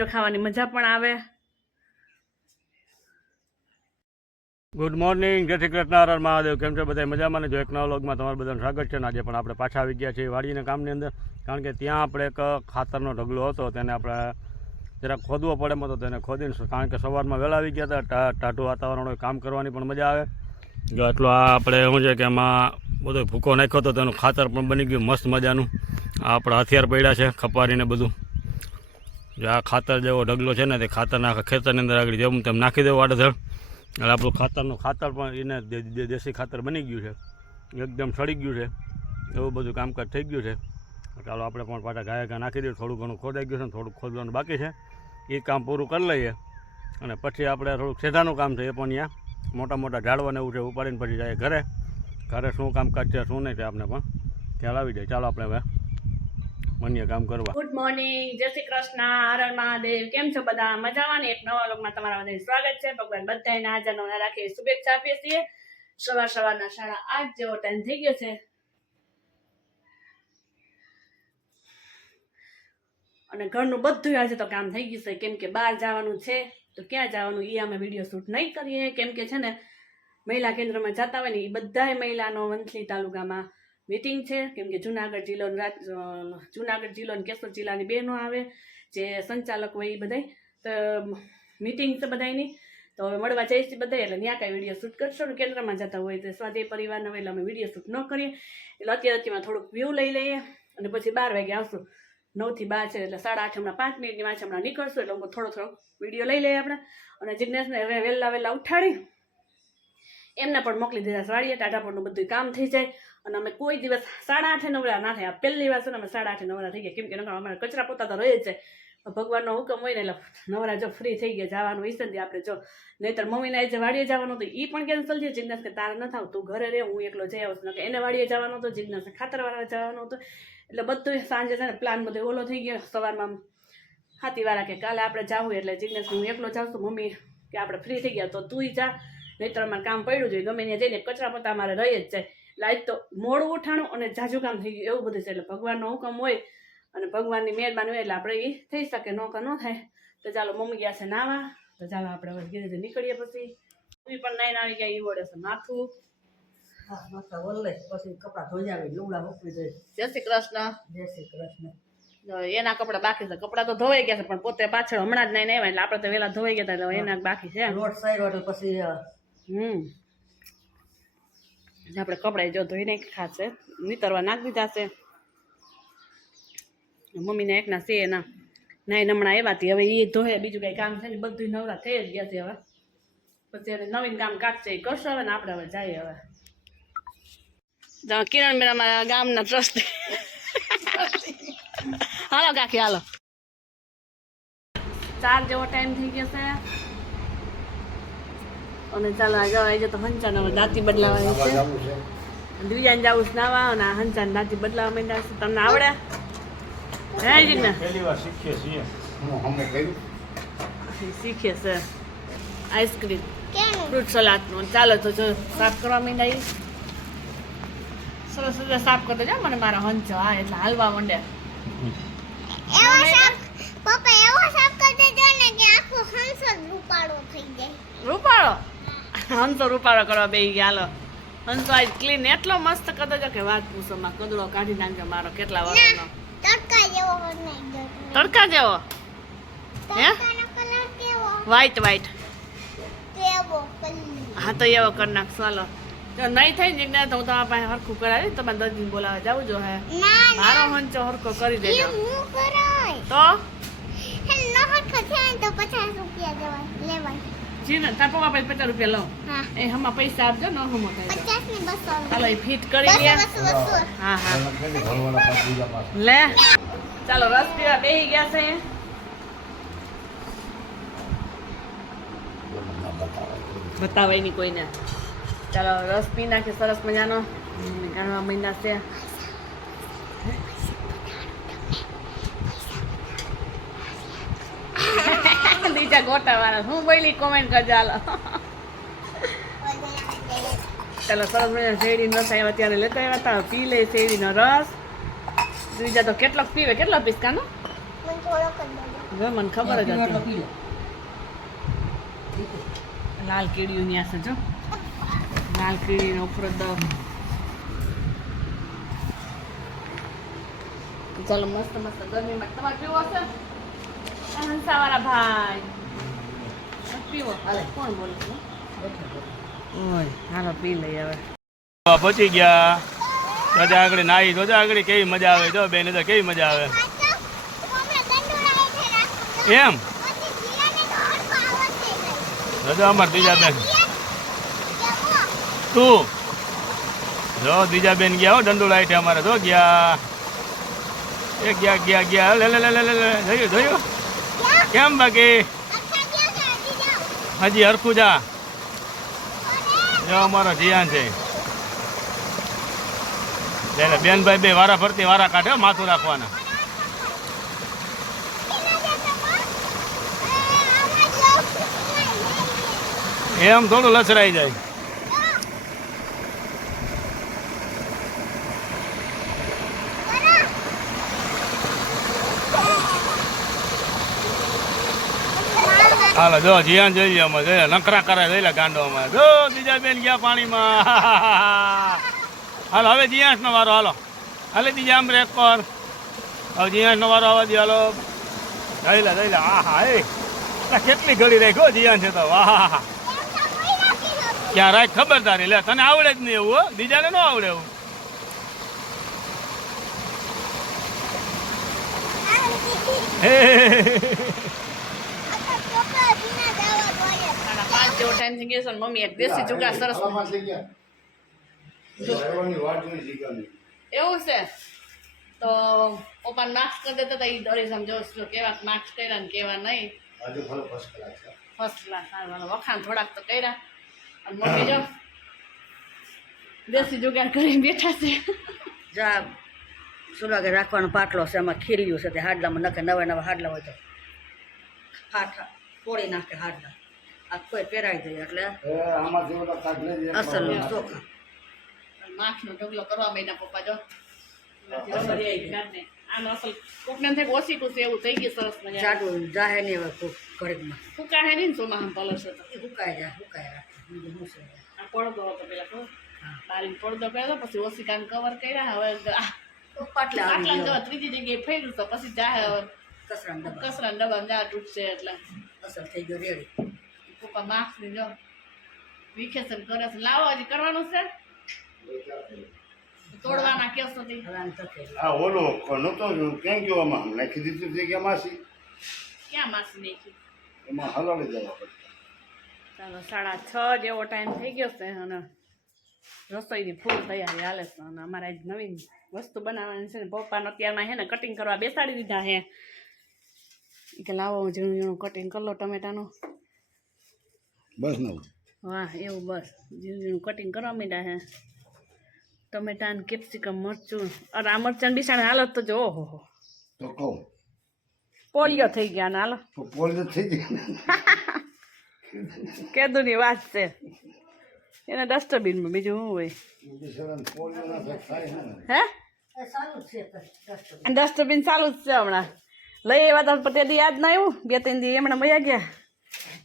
તો ખાવાની મજા પણ આવે. ગુડ મોર્નિંગ, જય શ્રી કૃષ્ણ, હર હર મહાદેવ. કેમ છે બધા મજામાં? ને જો એક નવા વ્લોગમાં તમારું બધાનું સ્વાગત છે. ને આજે પણ આપણે પાછા આવી ગયા છીએ વાડીના કામની અંદર, કારણ કે ત્યાં આપણે એક ખાતરનો ઢગલો હતો, તેને આપણે જરાક ખોદવો પડે એમ હતો, તેને ખોદીને, કારણ કે સવારમાં વહેલા આવી ગયા હતા, ટાઢું વાતાવરણ હોય, કામ કરવાની પણ મજા આવે. જો એટલો આ આપણે શું છે કે એમાં બધો ભૂકો નાખ્યો હતો, તેનું ખાતર પણ બની ગયું મસ્ત મજાનું. આ આપણા હથિયાર પડ્યા છે, ખપારીને બધું. જો આ ખાતર જેવો ઢગલો છે ને, તે ખાતરના આખા ખેતરની અંદર આગળ જેવું તેમ નાખી દેવું આડેધડ. એટલે આપણું ખાતર પણ એને દેશી ખાતર બની ગયું છે, એકદમ સડી ગયું છે, એવું બધું કામકાજ થઈ ગયું છે. ચાલો આપણે પણ પાછા ઘા નાખી દઈએ. થોડું ઘણું ખોદાઈ ગયું છે ને થોડુંક ખોદવાનું બાકી છે, એ કામ પૂરું કરી લઈએ. અને પછી આપણે થોડુંક સેધાનું કામ છે, એ પણ ત્યાં મોટા મોટા ઝાડવાને એવું છે ઉપાડીને પછી જાય ઘરે શું કામકાજ છે શું નહીં તે આપણે પણ ખ્યાલ આવી જાય. ચાલો આપણે હવે મનીએ કામ કરવા. ગુડ મોર્નિંગ, જય શ્રી કૃષ્ણ, હર હર મહાદેવ. કેમ છો બધા? મજામાં ને? એક નવા વ્લોગમાં તમારા બધાનું સ્વાગત છે. ભગવાન બધાને હાજર નવના રાખી શુભેચ્છા આપીએ છીએ. સવારના 8:30 જેવો ટાઈમ થઈ ગયો છે અને ઘરનું બધું આજે તો કામ થઈ ગયું છે. કેમ કે બહાર જવાનું છે, તો ક્યાં જવાનું એ અમે વિડીયો શૂટ નહીં કરીએ. કેમ કે છે ને મહિલા કેન્દ્રમાં જતા હોય ને એ બધાય મહિલાનો વંથલી તાલુકામાં મીટિંગ છે. કેમ કે જુનાગઢ જિલ્લો અને કેશોદ જિલ્લાની બહેનો આવે, જે સંચાલક હોય એ બધાય તો મીટિંગ છે બધાની, તો હવે મળવા જઈશું બધા. એટલે ત્યાં કાંઈ વિડીયો શૂટ કરશો. કેન્દ્રમાં જતા હોય તો સ્વાધ્યાય પરિવારના હોય એટલે અમે વિડીયો શૂટ ન કરીએ. એટલે અત્યારમાં થોડુંક વ્યૂ લઈ લઈએ અને પછી 12 વાગે આવશું. 9 થી 12 છે એટલે 8:30 હમણાં 5 મિનિટની વાંચે હમણાં નીકળશું. એટલે થોડો વિડીયો લઈ લઈએ આપણે. અને જિજ્ઞેશને હવે વહેલા ઉઠાડી એમને પણ મોકલી દીધા વાડીએ. ટાઢાપણનું બધું કામ થઈ જાય અને અમે કોઈ દિવસ 8:30 નવરા ના થાય. પહેલી વાર છે ને અમે 8:30 નવરા થઈ ગયા. કેમ કે અમારે કચરા પોતા તો રહે જ છે. ભગવાનનો હુકમ હોય ને એટલે નવરા જો ફ્રી થઈ ગયા જવાનું હોય છે આપણે. જો નહીંતર મમ્મીને જે વાડીએ જવાનું હતું એ પણ કેન્સલ છે. જિજ્ઞેશ કે તારે ન થાવ, તું ઘરે રહે, હું એકલો જઈ આવું. કે એને વાડીએ જવાનું હતું, જિજ્ઞેશને ખાતરવાળા જવાનું હતું. એટલે બધું સાંજે છે ને પ્લાન બધો ઓલો થઈ ગયો. સવારમાં હાથીવાળા કે કાલે આપણે જાવું, એટલે જિજ્ઞેસ હું એકલો જાઉં છું. મમ્મી કે આપણે ફ્રી થઈ ગયા તો તું જા, નહીંતર અમારે કામ પડ્યું જોઈએ. ગમે ત્યાં જઈને કચરા પોતા અમારે રહી જ જાય. એટલે આજ તો મોડું ઉઠાણું અને જાજુ કામ થઈ ગયું, એવું બધું છે. એટલે ભગવાનનો હુકમ હોય અને ભગવાનની મહેરબાની હોય એટલે આપણે એ થઈ શકે, ન થાય. તો ચાલો મમ્મી ગયા છે નાવા, તો ચાલો આપણે હવે ધીરે ધીરે નીકળીએ. પછી મમ્મી પણ નાઈને આવી ગયા, એ વડે છે માથું પછી કપડા ધોઈ આવી, લુગડા મૂકવી જોઈએ. જય શ્રી કૃષ્ણ. જય શ્રી કૃષ્ણ. એના કપડા બાકી છે. કપડા તો ધોવાઈ ગયા છે, પણ પોતે પાછળ હમણાં જ નાઈને આવ્યા એટલે આપણે તો વેલા ધોવાઈ ગયા હતા. એટલે એના બાકી છે. રોડ સાઈડ એટલે પછી આપણે કપડા જો ધોઈને ખાશે, નીતરવા નાખી દીધા છે. મમ્મીને એકના છે એના નાઈને હમણાં આવ્યા. હવે એ ધોયે, બીજું કઈ કામ છે ને બધું નવરા થઈ જ ગયા છે. હવે પછી એને નવીન કામ કાઢશે એ કરશે. હવે ને આપણે હવે જઈએ. હવે કિરણ બેન અમારા ગામના ટ્રસ્ટી. હાલો કાકી હાલો. 4 જેવો ટાઈમ થઈ ગયો છે અને ચાલો આજે તો હંચાને હવે દાંતી બદલાવાની છે. દિવ્યાને જવું છે નાવા અને હંચાને દાંતી બદલાવા માંડ્યા છે. તમને આવડે? હે જીજ્ઞા શીખે છે આઈસ્ક્રીમ ફ્રૂટ સલાડનું. ચાલો તો જો સાફ કરવા માંડ્યા. સરસ સરસ સાફ કરતો જાઓ મને મારો હંચો. હા એટલે હાલવા માંડે. રૂપાળો હંસો રૂપાળો કરવા બેસી ગયા. હાલો હંસો આજ ક્લીન એટલો મસ્ત કરતો જો કે વાત પૂછો. માં કદડો કાઢી નાખ્યો મારો. કેટલા વાળનો તડકા જેવો હે? વ્હાઈટ હા તો એવો કરી નાખશો. હાલો જો નહીં થાય ને તો હું તમારા પાસે હરખું કરાવી. તમારે દર્દીને બોલાવવા જવું જો હે. મારો હંચો હરખો કરી દેજો. તો જી ને તાર પપ્પા પાસે 50 રૂપિયા લઉં. એ હમણાં પૈસા આપજો. ન હમો થાય ચાલો એ ફિટ કરી લે. હા લે ચાલો રસ પીવા બેસી ગયા છે. બતાવાય નહીં કોઈને. ચાલો રસ પી નાખે સરસ મજાનો. ઘણા મહિના છે. બીજા ગોટા વાળા હું બોલી કોમેન્ટ કરજો. હાલો ચાલો સરસ મજાનો શેરડીનો રસ આવ્યા ત્યારે લેતા આવ્યા હતા. પી લે શેરડીનો રસ. બીજા તો કેટલોક પીવે. કેટલો પીસકાનો જો મને ખબર જ હતી લાલ કીડીયું ન્યા છે જો લાલ કીડીનો ઉપરદ ચાલો મસ્ત મસ્ત ગરમીમાં તમારે પીવો છે હંસાવાળા ભાઈ પીવો કોણ બોલે છે ઓય હાલો પી લઈ હવે પહોંચી ગયા ધજા આગળ નાઈ ધજા આગળ કેવી મજા આવે જો બેન તો કેવી મજા આવે એમ ધજા અમાર બીજા બેન તું જો બીજા બેન ગયા હો દંડુ લાઈટે અમારે જો ગયા એ ગયા લે જોયું કેમ બાકી હજી હરખું જા જો અમારો જીયાન છે એટલે બેનભાઈ બે વારા ફરતી વારા કાઢે માથું રાખવાના એમ થોડું લસરાઈ જાય હાલો જો જીયાન જોઈએ અમે જોઈએ નકરા કરે જોઈ ગાંડો અમે જો બીજા બેન ગયા પાણીમાં હાલો હવે જીયાંશ નો વારો હાલો હાલે બીજા આમ બ્રેક પર હવે જીયાંશ નો વારો આવવા દે હાલો જઈ લે હા હા એ કેટલી ઘડી રાખ્યો જીયાન છે તો વાહ ક્યાં રાખ ખબર તારી લે તને આવડે જ નહીં એવું હો બીજાને ન આવડે એવું જેવો ટાઈમ થઈ ગયો છે મમ્મી એક દેશી જુગાર સરસ એવું છે તો પપ્પાને માર્ક્સ કરી દેતા હતા એ દોરી સમજો કેવા માર્ક્સ કર્યા ને કેવા નહીં ફર્સ્ટ ક્લાસ વખાણ થોડાક તો કર્યા અને મમ્મી જો દેશી જુગાર કરીને બેઠા છે જા સુલાગે રાખવાનો પાટલો છે એમાં ખીર્યું છે તે હાડલામાં નખે નવા હાડલા હોય તો ફાટા ફોડી નાખે હાડલા આ કોઈ પહેરાઈ જાય એટલે અસલ ચોખા માર્ક્સનો ઢગલો કરવા માંડ્યા પપ્પા જો આનો અસલ કોકને થાય ઓછી કુશે એવું થઈ ગયું સરસ મજા જાડું જાહે નહીં હવે ખૂબ ઘડીકમાં ફૂકા હે ને ચોમાહામાં કલર છે તો એ હુકાઈ રાખે બીજું શું છે આ પડદો હતો પેલા તો બારીને પડદો કર્યો પછી ઓશિકાને કવર કર્યા હવે પાટલા આટલા જવા ત્રીજી જગ્યાએ ફેર્યું તો પછી જાહે કસરાના ડબ્બા કસરા ડબ્બા જા તૂટશે એટલે અસલ થઈ ગયો રેડી પપ્પા માર્ક્સ ની જો વિકેશન કરે છે લાવો હજી કરવાનું છે તોડવાના કેસ હતી હવે આમ તકે આ ઓલો નતો કેમ ગયો આમાં નાખી દીધું છે કે માસી ક્યાં માસી નાખી એમાં હલાવી જવા પડશે ચાલો 6:30 જેવો ટાઈમ થઈ ગયો છે અને રસોઈની ફૂલ તૈયારી હાલે છે અને અમારે આજ નવીન વસ્તુ બનાવવાની છે ને પપ્પાનો અત્યારમાં હે ને કટિંગ કરવા બેસાડી દીધા હે કે લાવો ઝીણું ઝીણું કટિંગ કરી લો ટમેટાનું બસ નવું વાહ એવું બસ ઝીણું ઝીણું કટિંગ કરવા માંડ્યા હે ટમેટા ને કેપ્સિકમ મરચું અરે આ મરચાં બિસાણે હાલત તો જો ઓહો તો કહું પોલિયો થઈ ગયા ને હાલો તો પોલીસ થઈ ગઈ કેદુની વાત છે એને ડસ્ટબિનમાં બીજું શું હોય પોલીસ ના થાય ને હે એ સારું જ છે ડસ્ટબિન ચાલુ જ છે હમણાં લઈ આવ્યા તો તે દી યાદ ના આવ્યું 2-3 દી એમણે મજા ગયા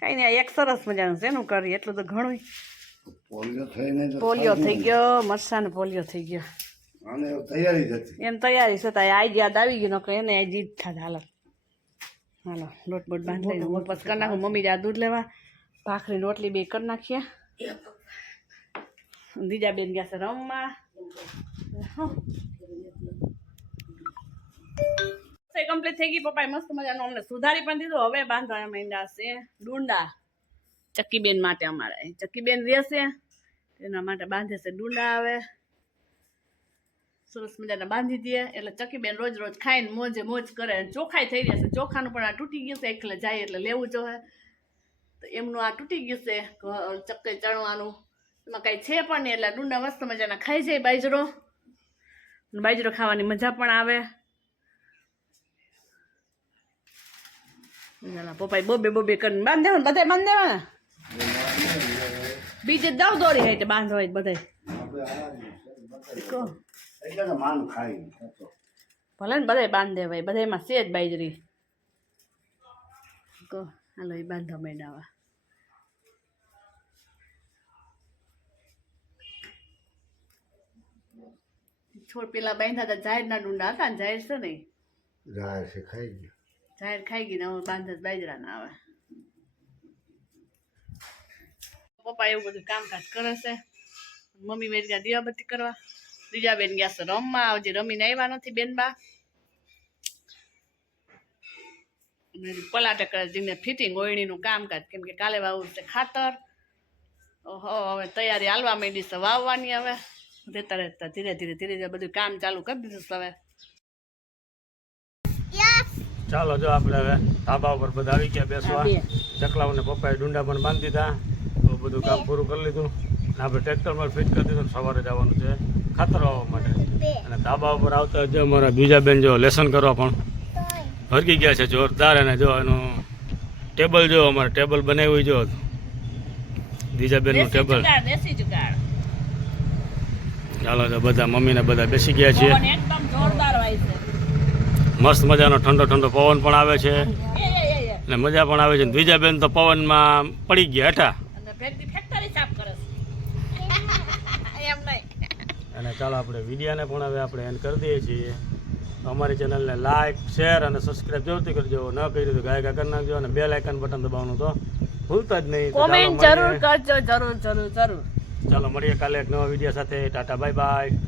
કાંઈ નહીં એક સરસ મજાનું છે એનું કરીએ એટલું તો ઘણું પોલીસ થઈને તો પોલિયો થઈ ગયો મરસાને પોલિયો થઈ ગયો આને તૈયારી જ હતી એમ તૈયારી છે ત્યાં આજ યાદ આવી ગયું નકર એને આજ જીત થાય હાલો હાલો લોટ બોટ બાંધી લઈને હું પછી કરી નાખું મમ્મી જ્યાં દૂધ લેવા ભાખરી રોટલી બે કરી નાખીએ દીજા બેન ગયા છે રમવા કમ્પ્લીટ થઈ ગઈ પપ્પાએ મસ્ત મજાનું અમને સુધારી પણ દીધું હવે બાંધવા માંડ્યા છે ડુંડા ચક્કીબેન માટે અમારે ચક્કીબેન રહેશે એના માટે બાંધે છે ડુંડા આવે સરસ મજાના બાંધી દઈએ એટલે ચક્કીબેન રોજ રોજ ખાઈને મોજે મોજ કરે ચોખાઈ થઈ જશે ચોખાનું પણ આ તૂટી ગયું છે એટલે જાય એટલે લેવું જોઈએ તો એમનું આ તૂટી ગયું છે ચક્કી ચણવાનું એમાં કાંઈ છે પણ નહીં એટલે ડુંડા મસ્ત મજાના ખાઈ જાય બાજરો ખાવાની મજા પણ આવે પપ્પાએ બોબે કરીને બાંધ દેવાને બધા બાંધ દેવાના બીજે દવ દોરી હોય બાંધવા હોય બધા માન ખાઈ ભલે ને બધા બાંધ દેવાય બધામાં છે જ બાજરી કહો હાલો એ બાંધવા માંડ્યા છોડ પેલા બાંધ્યા હતા જાહેરના ડુંડા હતા ને જાહેર છે ને જાય છે ખાઈ ગયો જાહેર ખાઈ ગઈ ને હવે બાંધા બાજરા ના આવે પપ્પા એવું બધું કામકાજ કરે છે મમ્મી મેં ગયા દીવાબત્તી કરવા બીજા બેન ગયા છે રમવા હજી રમીને આવ્યા નથી બેનબા પલાટે કરે જેને ફિટિંગ ઓયણીનું કામકાજ કેમ કે કાલે વાવવું છે ખાતર ઓહો હવે તૈયારી હાલવા માંડી છે વાવવાની હવે રહેતા રહેતા ધીરે ધીરે ધીરે ધીરે બધું કામ ચાલુ કરી દીધું છે હવે ચાલો જો આપણે હવે ધાબા ઉપર બધા આવી ગયા બેસવા ચકલાઓને પપ્પાએ ડુંડા પણ બાંધી દીધા તો બધું કામ પૂરું કરી લીધું અને આપણે ટ્રેક્ટરમાં ફિટ કરી દીધું સવારે જવાનું છે ખાતર વાવવા માટે અને ધાબા ઉપર આવતા જો અમારા બીજા બેન જો લેસન કરવા પણ હરકી ગયા છે જોરદાર અને જો એનું ટેબલ જો અમારે ટેબલ બનાવ્યું જો બીજા બેનનું ટેબલ દેશી જુગાડ ચાલો તો બધા મમ્મીને બધા બેસી ગયા છીએ એકદમ જોરદાર હોય છે મસ્ત મજાનો ઠંડો ઠંડો પવન પણ આવે છે અને મજા પણ આવે છે બીજા બેન તો પવનમાં પડી ગયા હેઠા અને ફેક્ટરી સાફ કરે છે એમ નહીં અને ચાલો આપણે વિડીયોને પણ હવે આપણે એન્ડ કરી દઈએ છીએ અમારી ચેનલને લાઇક શેર અને સબસ્ક્રાઈબ જરૂરથી કરજો ન કર્યું તો ગાયકા કરી નાખજો અને બેલ આઇકન બટન દબાવવાનું તો ભૂલતા જ નહીં તો ચાલો કોમેન્ટ મળીએ. જરૂર કરજો જરૂર જરૂર જરૂર ચાલો મળીએ કાલે એક નવા વિડીયો સાથે ટાટા બાય બાય